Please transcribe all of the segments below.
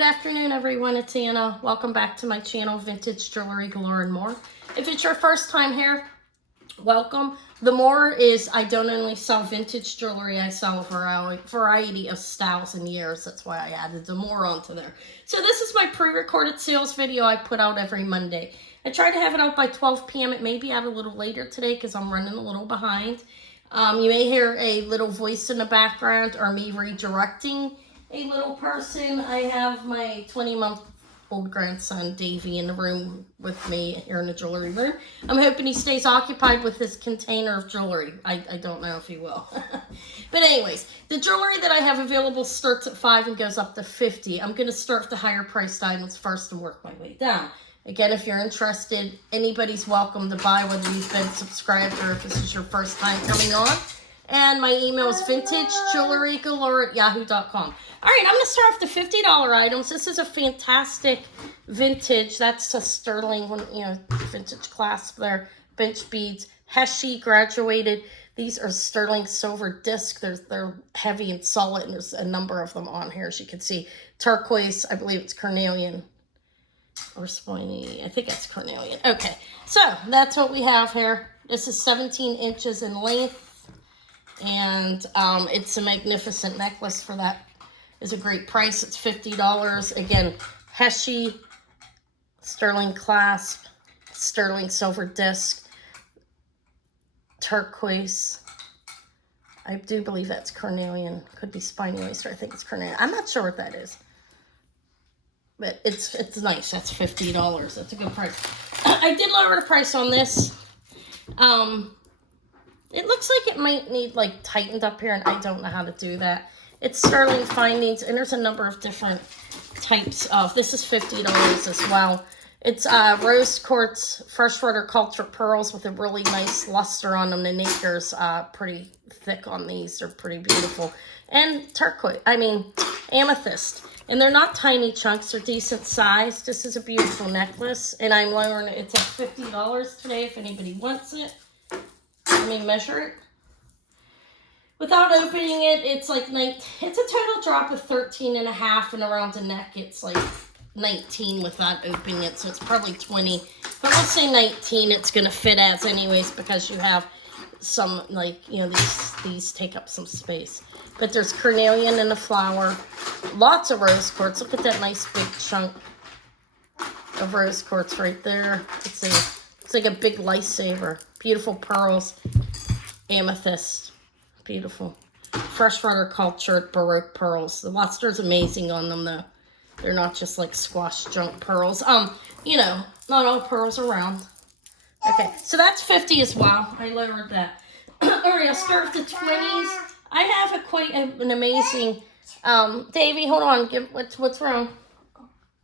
Good afternoon, everyone. It's Anna. Welcome back to my channel, Vintage Jewelry, Galore, and More. If it's your first time here, welcome. The more is I don't only sell vintage jewelry, I sell a variety of styles and years. That's why I added the more onto there. So this is my pre-recorded sales video I put out every Monday. I try to have it out by 12 p.m. It may be out a little later today because I'm running a little behind. You may hear a little voice in the background or me redirecting a little person. I have my 20-month-old grandson, Davey, in the room with me here in the jewelry room. I'm hoping he stays occupied with this container of jewelry. I don't know if he will. But anyways, the jewelry that I have available starts at $5 and goes up to $50. I'm going to start with the higher priced items first and work my way down. Again, if you're interested, anybody's welcome to buy, whether you've been subscribed or if this is your first time coming on. And my email is vintagejewelrygalore@yahoo.com. All right, I'm going to start off the $50 items. This is a fantastic vintage. That's a sterling, vintage clasp there. Bench beads, Heshy graduated. These are sterling silver disc. They're heavy and solid, and there's a number of them on here, as you can see. Turquoise, I believe it's carnelian. Or spiny, I think it's carnelian. Okay, so that's what we have here. This is 17 inches in length. And it's a magnificent necklace for that. It's a great price. It's $50. Again, Heshy, sterling clasp, sterling silver disc, turquoise. I do believe that's carnelian. Could be spiny oyster. I think it's carnelian. I'm not sure what that is. But it's nice. That's $50. That's a good price. I did lower the price on this. It looks like it might need tightened up here, and I don't know how to do that. It's sterling findings, and there's a number of different types of. This is $50 as well. It's rose quartz freshwater cultured pearls with a really nice luster on them. The nacre's pretty thick on these. They're pretty beautiful. And amethyst. And they're not tiny chunks. They're decent size. This is a beautiful necklace, and I'm lowering it. It's at $50 today if anybody wants it. Let me measure it. Without opening it, it's a total drop of 13.5, and around the neck it's like 19 without opening it, so it's probably 20. But let's say 19. It's gonna fit as anyways because you have some these take up some space. But there's carnelian in the flower, lots of rose quartz. Look at that nice big chunk of rose quartz right there. It's like a big lifesaver. Beautiful pearls, amethyst, beautiful. Freshwater cultured Baroque pearls. The luster's amazing on them though. They're not just like squash junk pearls. Not all pearls are round. Okay, so that's $50 as well. I lowered that. All right, I'll start with the 20s. I have quite an amazing. Davey, hold on. What's wrong?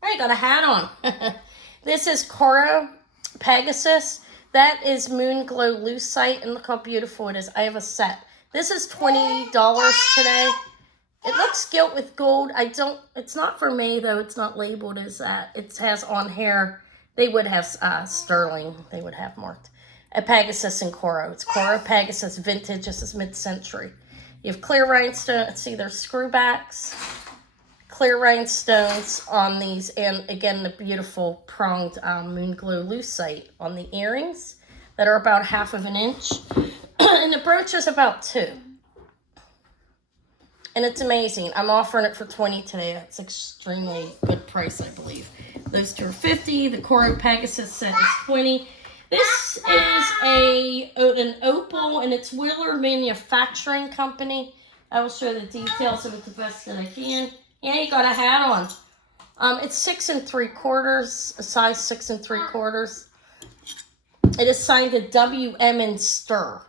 I got a hat on. This is Coro Pegasus. That is Moon Glow Lucite, and look how beautiful it is. I have a set. This is $20 today. It looks gilt with gold. It's not for me though. It's not labeled as that. It has on here. They would have sterling. They would have marked. A Pegasus and Coro. It's Coro Pegasus vintage. This is mid-century. You have clear rhinestone. Let's see, there's screwbacks. Clear rhinestones on these, and again the beautiful pronged Moon Glow Lucite on the earrings that are about 1/2 inch, and the brooch is about 2. And it's amazing. I'm offering it for $20 today. That's extremely good price, I believe. Those two are $50. The Coro Pegasus set is $20. This is an opal, and it's Wheeler Manufacturing Company. I will show the details of it the best that I can. Yeah, you got a hat on. It's 6 3/4, a size 6 3/4. It is signed to W.M. and Stir.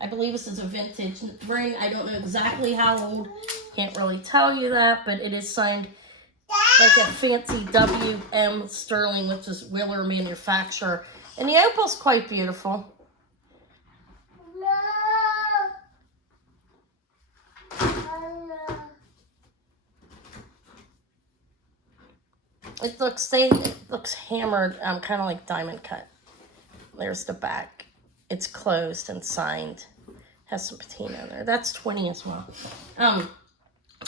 I believe this is a vintage ring. I don't know exactly how old. Can't really tell you that, but it is signed like a fancy W.M. Sterling, which is Wheeler Manufacturer. And the opal's quite beautiful. It looks hammered, kind of like diamond cut. There's the back. It's closed and signed. Has some patina there. That's $20 as well.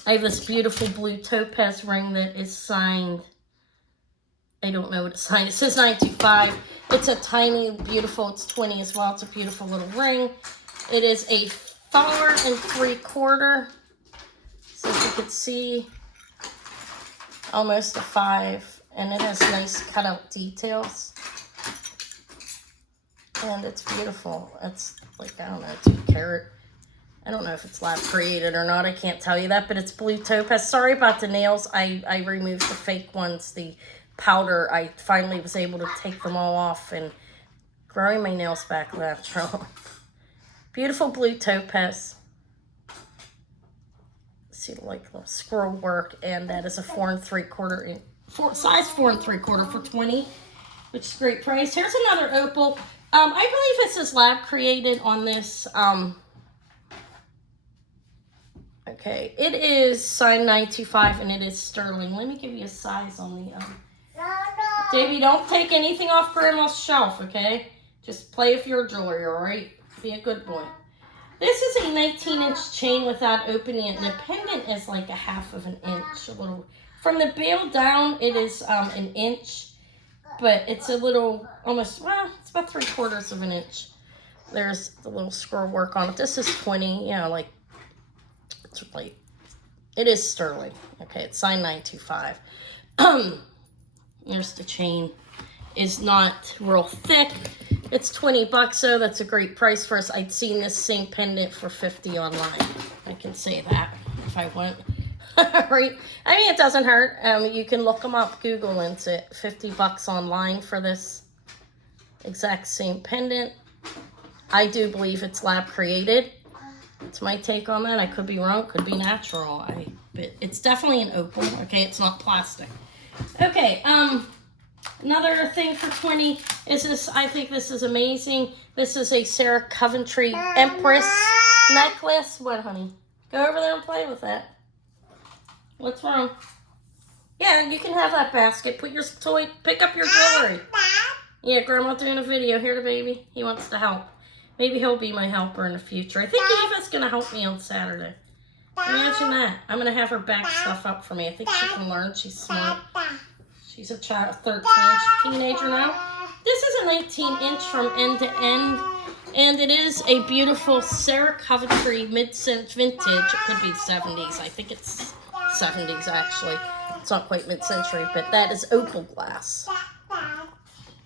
I have this beautiful blue topaz ring that is signed. I don't know what it's signed. It says 925. It's a tiny, beautiful, it's 20 as well. It's a beautiful little ring. It is a 4 3/4. So if you could see, almost a 5. And it has nice cutout details. And it's beautiful. It's like, I don't know, 2 carat. I don't know if it's lab created or not. I can't tell you that, but it's blue topaz. Sorry about the nails. I removed the fake ones, the powder. I finally was able to take them all off and growing my nails back natural. Beautiful blue topaz. See, like little scroll work, and that is a 4 3/4 inch, size 4 3/4 for 20, which is a great price. Here's another opal. I believe this is lab created on this. Okay, it is signed 925 and it is sterling. Let me give you a size on the Davey, don't take anything off Grandma's shelf, okay? Just play with your jewelry, all right? Be a good boy. This is a 19-inch chain without opening it. And the pendant is like a 1/2 inch, a little. From the bail down, it is an inch, but it's a little, almost, well, it's about 3/4 inch. There's the little scroll work on it. This is 20, you know, like, it's like, it is sterling. Okay, it's signed 925. There's the chain. Is not real thick. It's $20 though. That's a great price for us. I'd seen this same pendant for $50 online. I can say that if I want. Right? I mean, it doesn't hurt. You can look them up. Google it. $50 online for this exact same pendant. I do believe it's lab created. That's my take on that. I could be wrong. Could be natural. But it's definitely an opal. Okay, it's not plastic. Okay. Another thing for 20 is this. I think this is amazing. This is a Sarah Coventry Empress necklace. What, honey? Go over there and play with that. What's wrong? Yeah, you can have that basket. Put your toy. Pick up your jewelry. Yeah, Grandma doing a video. Here, the baby. He wants to help. Maybe he'll be my helper in the future. I think Eva's going to help me on Saturday. Imagine that. I'm going to have her back stuff up for me. I think she can learn. She's smart. She's a child, 13-inch teenager now. This is a 19-inch from end to end. And it is a beautiful Sarah Coventry mid-century vintage. It could be 70s. I think it's 70s, actually. It's not quite mid-century, but that is opal glass.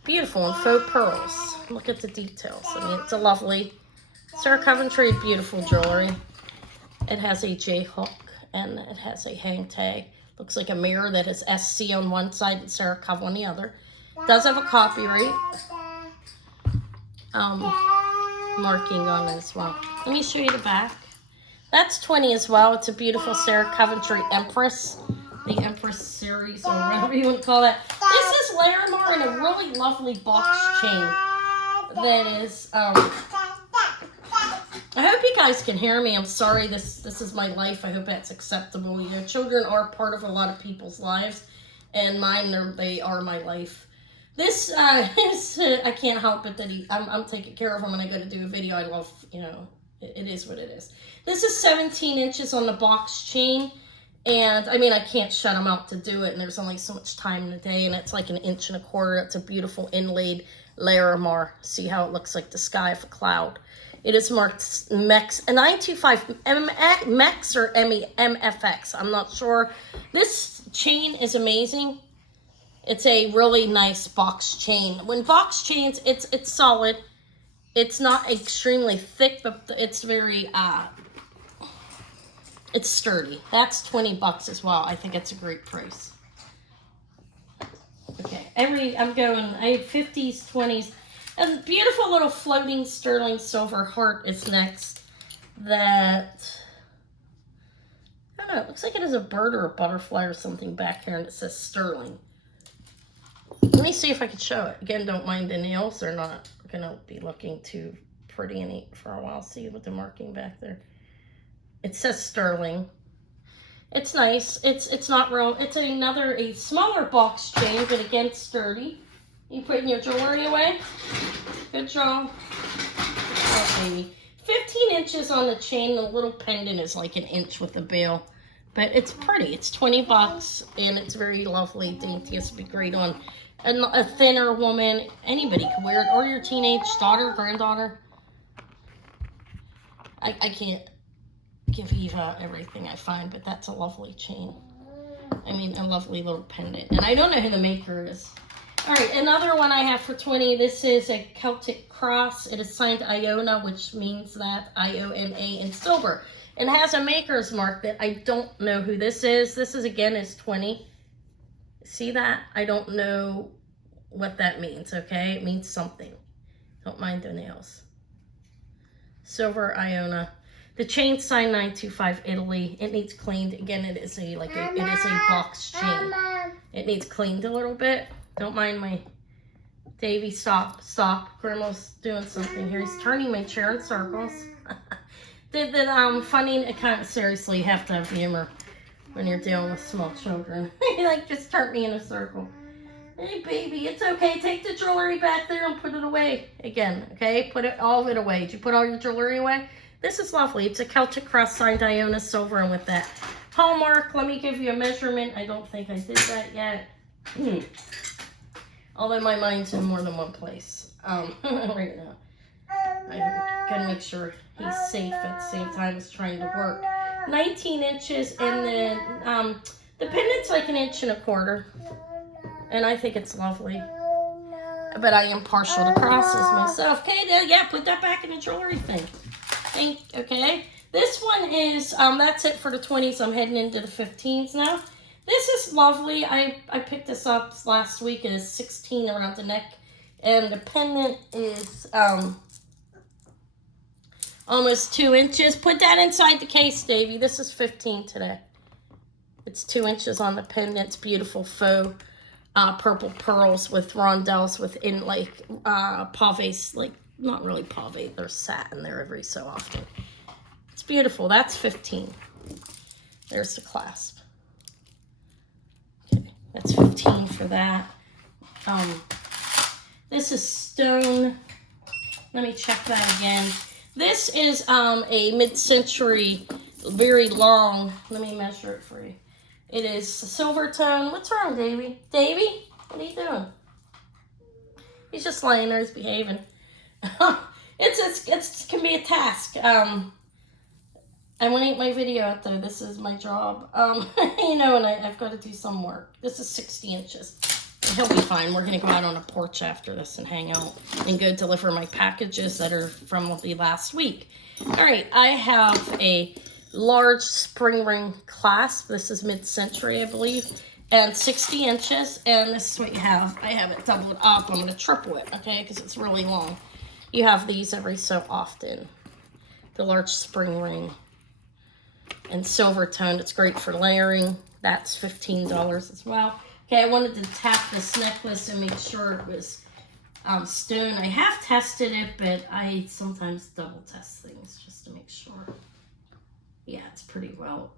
Beautiful and faux pearls. Look at the details. I mean, it's a lovely Sarah Coventry, beautiful jewelry. It has a J-hook and it has a hang tag. Looks like a mirror that has SC on one side and Sarah Cov on the other. Does have a copyright marking on it as well. Let me show you the back. That's 20 as well. It's a beautiful Sarah Coventry Empress. The Empress series, or whatever you want to call that. This is Larimar in a really lovely box chain. That is, I hope you guys can hear me. I'm sorry, this is my life. I hope that's acceptable. You know, children are part of a lot of people's lives, and mine, they are my life. This is, I can't help it that I'm taking care of him when I go to do a video. I love, you know, it is what it is. This is 17 inches on the box chain. And, I mean, I can't shut them out to do it, and there's only so much time in the day, and it's like 1.25 inches. It's a beautiful inlaid Larimar. See how it looks like the sky of a cloud. It is marked MEX, a 925 MEX or MFX. I'm not sure. This chain is amazing. It's a really nice box chain. When box chains, it's solid. It's not extremely thick, but it's very, it's sturdy. That's $20 as well. I think it's a great price. Okay, I have 50s, 20s. And beautiful little floating sterling silver heart is next. That, I don't know, it looks like it has a bird or a butterfly or something back here, and it says sterling. Let me see if I can show it. Again, don't mind the nails. They're not going to be looking too pretty and neat for a while. See with the marking back there. It says sterling. It's nice. It's not real. It's a smaller box chain, but again, sturdy. You putting your jewelry away? Good job. Oh, baby. 15 inches on the chain. The little pendant is like 1 inch with the bail. But it's pretty. It's 20 bucks, and it's very lovely, dainty. This would be great on a thinner woman. Anybody can wear it, or your teenage daughter, granddaughter. I can't give Eva everything I find, but that's a lovely chain. I mean, a lovely little pendant. And I don't know who the maker is. All right, another one I have for 20. This is a Celtic cross. It is signed Iona, which means that I-O-N-A in silver. It has a maker's mark that I don't know who this is. This is, again, is 20. See that? I don't know what that means, okay? It means something. Don't mind the nails. Silver Iona. The chain signed 925 Italy. It needs cleaned. Again, it is a box chain. It needs cleaned a little bit. Don't mind my Davy. Stop. Grandma's doing something here. He's turning my chair in circles. Funny, kind of seriously, you have to have humor when you're dealing with small children. Like, just turn me in a circle. Hey, baby, it's okay. Take the jewelry back there and put it away again, okay? Put all of it away. Did you put all your jewelry away? This is lovely. It's a Celtic cross signed Iona silver, and with that hallmark, let me give you a measurement. I don't think I did that yet. Although my mind's in more than one place right now. I gotta make sure he's safe at the same time as trying to work. 19 inches, and then the pendant's like 1.25 inches. And I think it's lovely. But I am partial to crosses myself. Okay, yeah, put that back in the jewelry thing. Okay, this one is, that's it for the 20s. I'm heading into the 15s now. This is lovely. I picked this up last week. It is 16 around the neck. And the pendant is almost 2 inches. Put that inside the case, Davy. This is 15 today. It's 2 inches on the pendant. It's beautiful faux purple pearls with rondelles within, like, paves, like, not really pave, there's satin there every so often. It's beautiful. That's 15. There's the clasp. Okay, that's 15 for that. This is stone. Let me check that again. This is a mid-century, very long, let me measure it for you. It is silver tone. What's wrong, Davy? Davy? What are you doing? He's just laying there. He's behaving. It can be a task. I want to get my video out there. This is my job. And I've got to do some work. This is 60 inches. He'll be fine. We're going to go out on a porch after this and hang out and go deliver my packages that are from the last week. All right, I have a large spring ring clasp. This is mid-century, I believe, and 60 inches. And this is what you have. I have it doubled up. I'm going to triple it, okay, because it's really long. You have these every so often. The large spring ring and silver tone. It's great for layering. That's $15 as well. Okay, I wanted to tap this necklace and make sure it was stone. I have tested it, but I sometimes double test things just to make sure. Yeah, it's pretty well.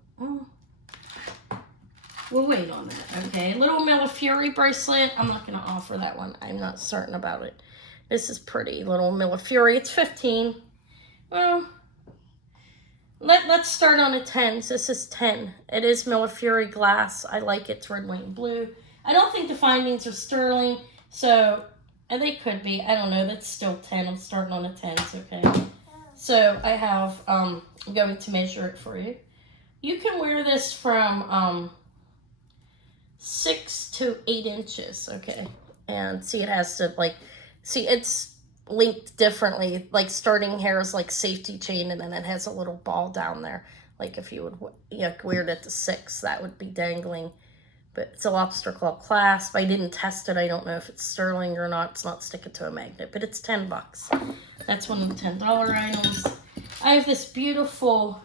We'll wait on that. Okay, little Millefiori bracelet. I'm not going to offer that one. I'm not certain about it. This is pretty. Little Millefiori. It's 15. Well, let's start on a 10. This is 10. It is Millefiori glass. I like it. It's red, white, and blue. I don't think the findings are sterling, so they could be. I don't know. That's still 10. I'm starting on a 10. It's okay. So I have, I'm going to measure it for you. You can wear this from 6 to 8 inches, okay? And see, it has to, like, see, it's linked differently. Like, starting here is like safety chain, and then it has a little ball down there. Like, if you would, wear it at the 6, that would be dangling. But it's a lobster claw clasp. I didn't test it. I don't know if it's sterling or not. It's not sticking to a magnet, but it's $10. That's one of the $10 items. I have this beautiful,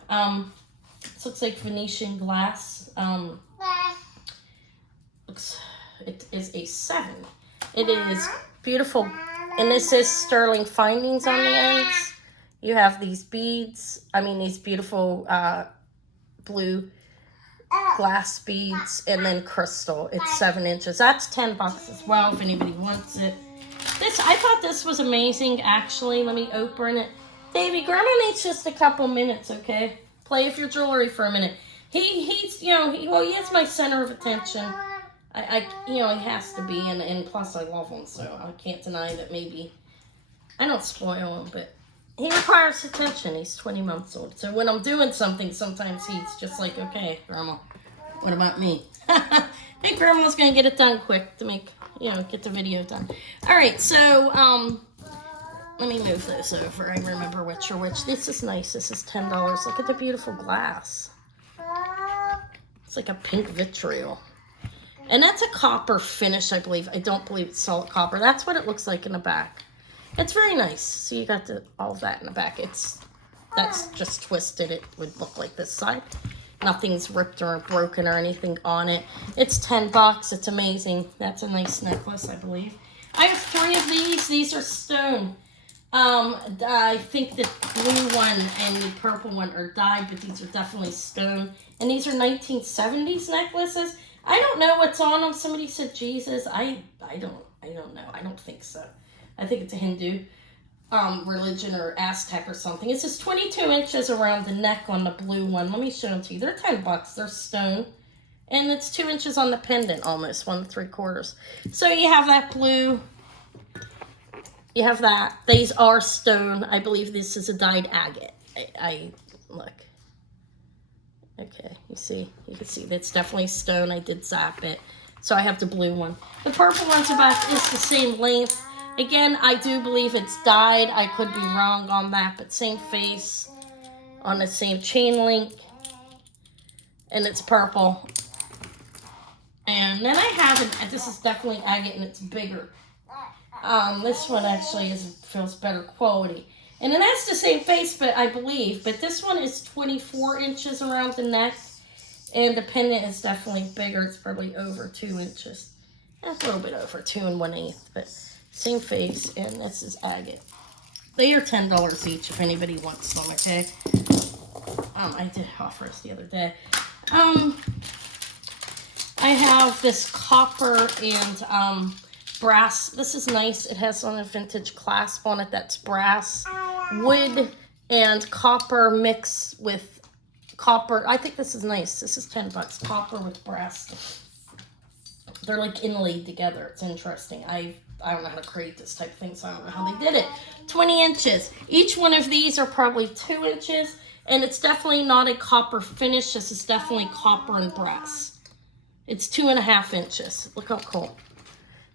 this looks like Venetian glass. It is a 7. It is beautiful. And this is sterling findings on the ends. You have these beads. These beautiful blue glass beads, and then crystal. It's 7 inches. That's $10 as well if anybody wants it. I thought this was amazing, actually. Let me open it. Davey, Grandma needs just a couple minutes, okay? Play with your jewelry for a minute. He's, you know, he is my center of attention. You know, he has to be, and plus I love him, so I can't deny that maybe I don't spoil him, but he requires attention. He's 20 months old. So when I'm doing something, sometimes he's just like, okay, Grandma, what about me? Hey, Grandma's going to get it done quick to make, you know, get the video done. All right, so let me move this over. I remember which are which. This is nice. This is $10. Look at the beautiful glass. It's like a pink vitriol. And that's a copper finish, I believe. I don't believe it's solid copper. That's what it looks like in the back. It's very nice. So you got all of that in the back. That's just twisted. It would look like this side. Nothing's ripped or broken or anything on it. It's $10. It's amazing. That's a nice necklace, I believe. I have 3 of these. These are stone. I think the blue one and the purple one are dyed, but these are definitely stone. And these are 1970s necklaces. I don't know what's on them. Somebody said Jesus. I don't know. I don't think so. I think it's a Hindu religion or Aztec or something. It says 22 inches around the neck on the blue one. Let me show them to you. They're $10. They're stone. And it's 2 inches on the pendant almost, 1 3/4. So you have that blue. You have that. These are stone. I believe this is a dyed agate. I look. Okay, you can see that's definitely stone. I did zap it. So I have the blue one. The purple one's about is the same length. Again, I do believe it's dyed. I could be wrong on that, but same face on the same chain link. And it's purple. And then I have, this is definitely agate and it's bigger. This one actually feels better quality. And it has the same face, but I believe. But this one is 24 inches around the neck. And the pendant is definitely bigger. It's probably over 2 inches. A little bit over 2 1/8. But same face. And this is agate. They are $10 each if anybody wants them, okay? I did offers the other day. I have this copper and brass. This is nice. It has on a vintage clasp on it that's brass, wood, and copper mixed with copper. I think this is nice. This is $10. Copper with brass. They're like inlaid together. It's interesting. I don't know how to create this type of thing, so I don't know how they did it. 20 inches. Each one of these are probably 2 inches, and it's definitely not a copper finish. This is definitely copper and brass. It's 2.5 inches. Look how cool.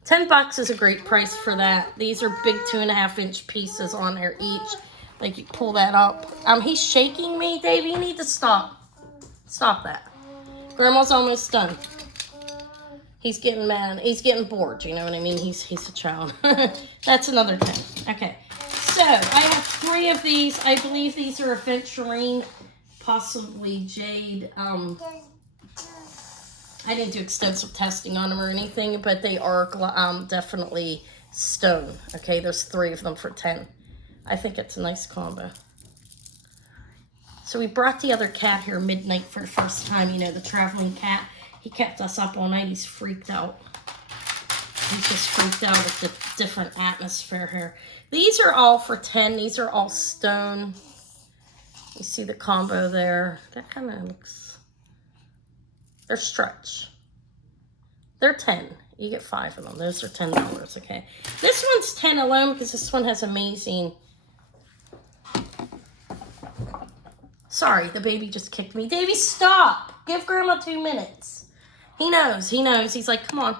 $10 is a great price for that. These are big 2.5 inch pieces on there each. Like you pull that up. He's shaking me, Dave. You need to stop. Stop that. Grandma's almost done. He's getting mad. He's getting bored. You know what I mean? He's a child. That's another 10. Okay. So I have 3 of these. I believe these are aventurine, possibly jade. I didn't do extensive testing on them or anything, but they are definitely stone. Okay, there's 3 of them for 10. I think it's a nice combo. So we brought the other cat here midnight for the first time. You know, the traveling cat. He kept us up all night. He's freaked out. He's just freaked out with the different atmosphere here. These are all for 10. These are all stone. You see the combo there. That kind of looks... They're stretch. They're 10. You get 5 of them. Those are $10, okay? This one's 10 alone because this one has amazing... Sorry, the baby just kicked me. Davey, stop! Give Grandma 2 minutes. He knows. He's like, come on.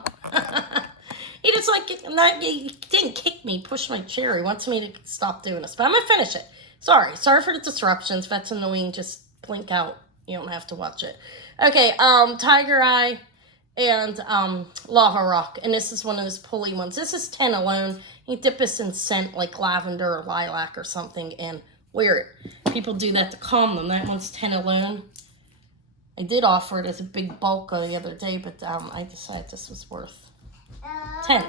He just like, he didn't kick me, pushed my chair. He wants me to stop doing this, but I'm going to finish it. Sorry for the disruptions. If that's annoying, just blink out. You don't have to watch it. Okay, Tiger Eye and Lava Rock. And this is one of those pulley ones. This is 10 alone. You dip this in scent like lavender or lilac or something and wear it. People do that to calm them. That one's 10 alone. I did offer it as a big bulk the other day, but I decided this was worth 10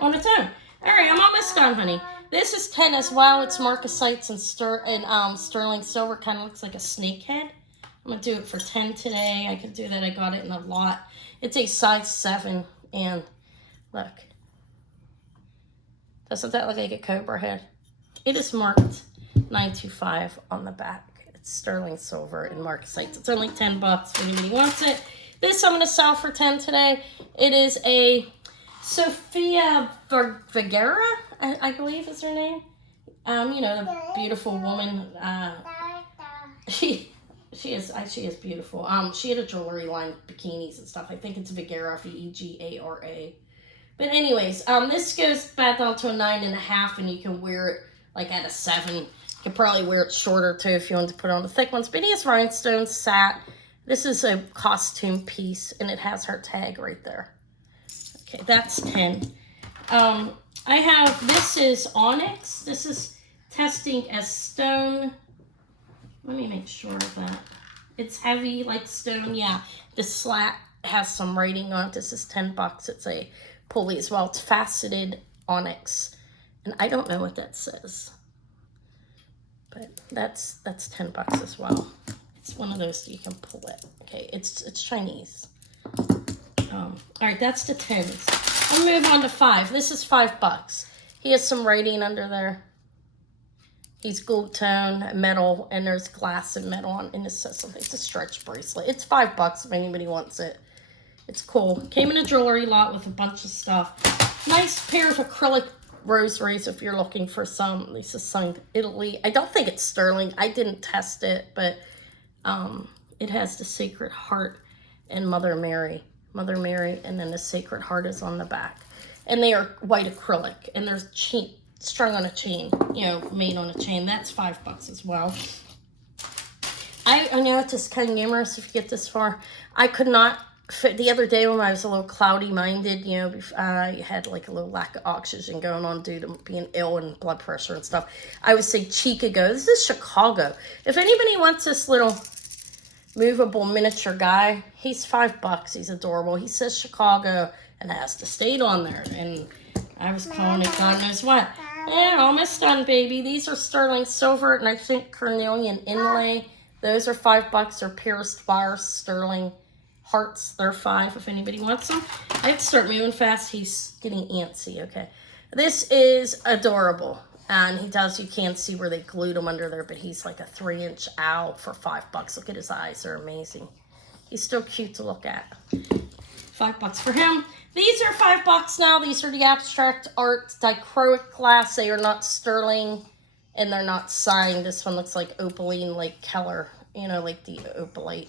on its own. All right, I'm almost done, honey. This is 10 as well. It's marcasites and sterling silver. Kind of looks like a snake head. I'm going to do it for 10 today. I could do that. I got it in a lot. It's a size 7. And look. Doesn't that look like a cobra head? It is marked 925 on the back. It's sterling silver in marcasite. It's only 10 bucks if anybody wants it. This I'm going to sell for 10 today. It is a Sofia Vergara, I believe is her name. You know, the beautiful woman. She is beautiful. She had a jewelry line, bikinis and stuff. I think it's Vergara, Vegara. But anyways, this goes back down to a 9.5, and you can wear it like at a 7. You could probably wear it shorter too if you want to put on the thick ones. But it has rhinestones, sat. This is a costume piece, and it has her tag right there. Okay, that's 10. I have, this is onyx. This is testing as stone. Let me make sure of that. It's heavy like stone. Yeah, the slat has some writing on it. This is 10 bucks. It's a pulley as well. It's faceted onyx. And I don't know what that says. But that's 10 bucks as well. It's one of those you can pull it. Okay, it's Chinese. All right, that's the 10s. I'll move on to 5. This is 5 bucks. He has some writing under there. He's gold tone, metal, and there's glass and metal on, and it says something. It's a stretch bracelet. It's 5 bucks if anybody wants it. It's cool. Came in a jewelry lot with a bunch of stuff. Nice pair of acrylic rosaries if you're looking for some. This is signed Italy. I don't think it's sterling. I didn't test it, but it has the Sacred Heart and Mother Mary. Mother Mary, and then the Sacred Heart is on the back. And they are white acrylic, and there's strung on a chain, you know, made on a chain. That's 5 bucks as well. I know it's just kind of humorous if you get this far. I could not fit, the other day when I was a little cloudy minded, you know, I had like a little lack of oxygen going on due to being ill and blood pressure and stuff. I would say Chicago. This is Chicago. If anybody wants this little movable miniature guy, he's 5 bucks. He's adorable. He says Chicago and has the state on there. And I was calling it God knows what. Yeah, almost done, baby. These are sterling silver, and I think carnelian inlay. Those are 5 bucks. They're pierced bars, sterling hearts. They're 5 if anybody wants them. I have to start moving fast. He's getting antsy. Okay. This is adorable. And he does, you can't see where they glued him under there, but he's like a 3-inch owl for 5 bucks. Look at his eyes. They're amazing. He's still cute to look at. 5 bucks for him. These are 5 bucks now. These are the abstract art dichroic glass. They are not sterling and they're not signed. This one looks like opaline, like Keller, you know, like the opalite.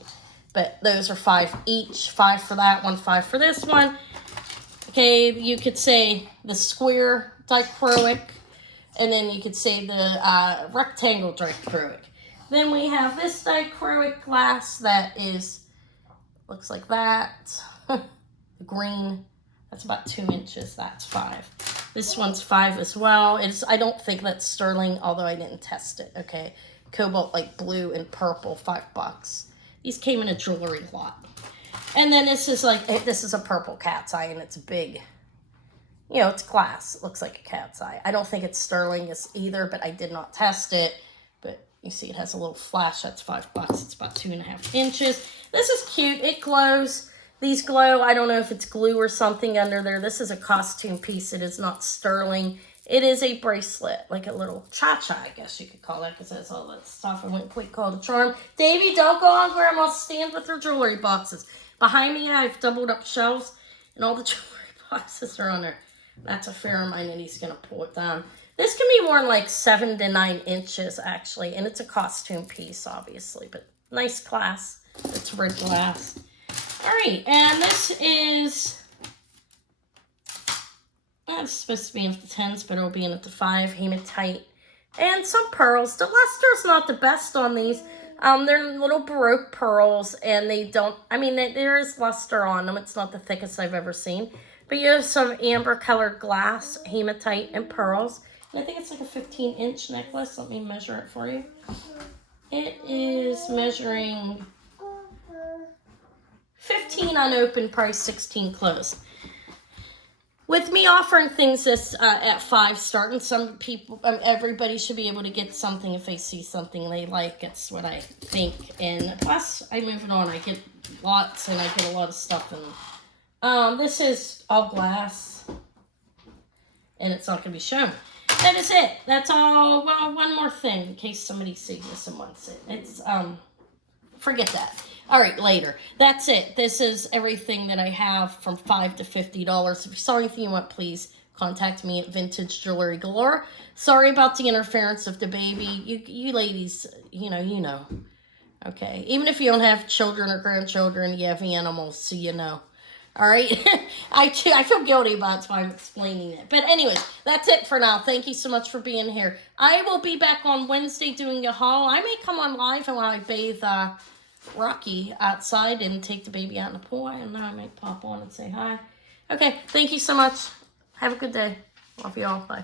But those are 5 each. 5 for that one, 5 for this one. Okay, you could say the square dichroic, and then you could say the rectangle dichroic. Then we have this dichroic glass that is, looks like that. Green. That's about 2 inches. That's 5. This one's 5 as well. I don't think that's sterling, although I didn't test it. Okay. Cobalt like blue and purple, 5 bucks. These came in a jewelry lot. And then this is a purple cat's eye, and it's big. You know, it's glass. It looks like a cat's eye. I don't think it's sterling either, but I did not test it. But you see it has a little flash. That's 5 bucks. It's about 2.5 inches. This is cute. It glows. These glow. I don't know if it's glue or something under there. This is a costume piece. It is not sterling. It is a bracelet, like a little cha-cha, I guess you could call it, because it has all that stuff. I wouldn't quite call it a charm. Davey, don't go on Grandma's stand with her jewelry boxes. Behind me, I have doubled up shelves, and all the jewelry boxes are on there. That's a fair reminder that he's going to pull it down. This can be worn like 7 to 9 inches, actually, and it's a costume piece, obviously, but nice glass. It's red glass. All right, and this is, it's supposed to be in the 10s, but it'll be in at the 5, hematite, and some pearls. The luster's not the best on these. They're little Baroque pearls, and they don't, I mean, there is luster on them. It's not the thickest I've ever seen. But you have some amber-colored glass, hematite, and pearls. And I think it's like a 15-inch necklace. Let me measure it for you. It is measuring 15 on open price, 16 closed. With me offering things this at 5 starting, some people, everybody should be able to get something if they see something they like. That's what I think. And plus, I move it on. I get lots, and I get a lot of stuff. And this is all glass, and it's not going to be shown. that is it. That's all. Well, one more thing in case somebody sees this and wants it. It's, forget that. All right, later. That's it. This is everything that I have from $5 to $50. If you saw anything you want, please contact me at Vintage Jewelry Galore. Sorry about the interference of the baby. You ladies, you know. Okay. Even if you don't have children or grandchildren, you have animals, so you know. All right. I feel guilty about it, that's why I'm explaining it. But anyways, that's it for now. Thank you so much for being here. I will be back on Wednesday doing a haul. I may come on live and while I bathe Rocky outside and take the baby out in the pool. I don't know. I might pop on and say hi. Okay. Thank you so much. Have a good day. Love you all. Bye.